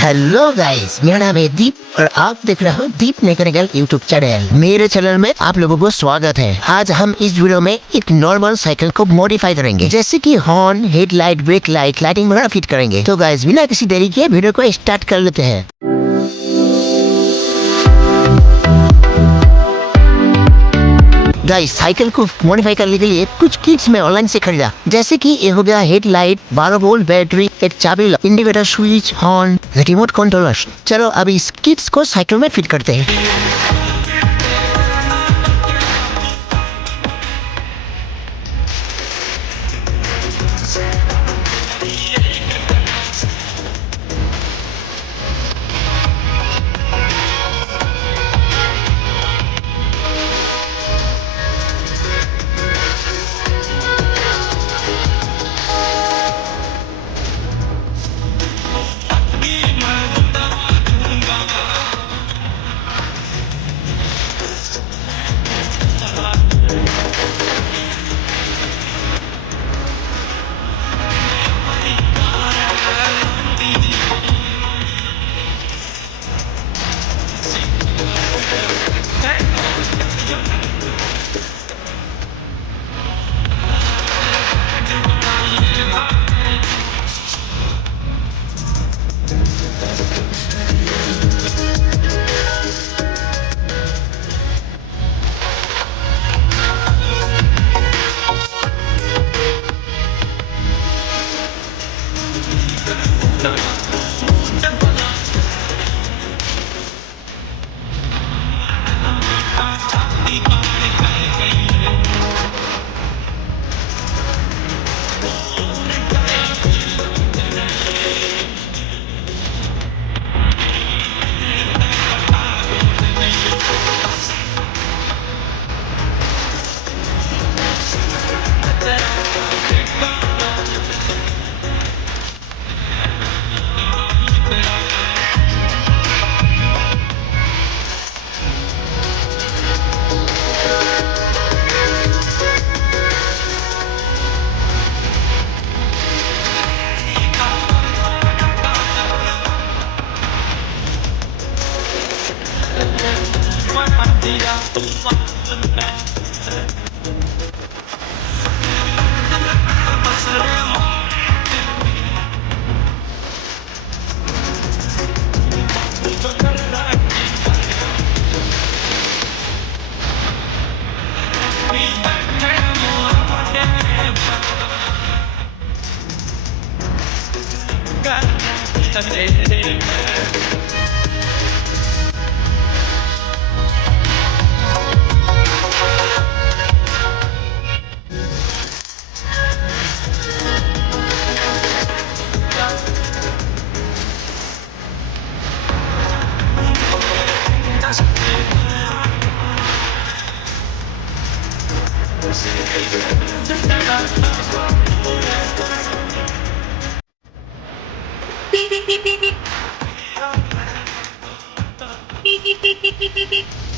Hello guys, मेरा नाम है दीप और आप देख रहे हो दीप मैकेनिकल यूट्यूब चैनल। मेरे चैनल में आप लोगों को स्वागत है। आज हम इस वीडियो में एक नॉर्मल साइकिल को मॉडिफाई करेंगे, जैसे कि horn, headlight, brake light, lighting वगैरह फिट करेंगे। तो गाइस, बिना किसी देरी के वीडियो को स्टार्ट कर लेते हैं। गाइस, साइकिल को मॉडिफाई करने के लिए कुछ किट्स में ऑनलाइन से खरीदा, जैसे कि ये हो गया हेडलाइट, 12 वोल्ट बैटरी, एक चाबी, indicator switch, horn, remote controller. चलो अब इस किट्स को साइकिल में फिट करते हैं। Beep beep beep beep beep beep beep beep beep beep beep beep beep.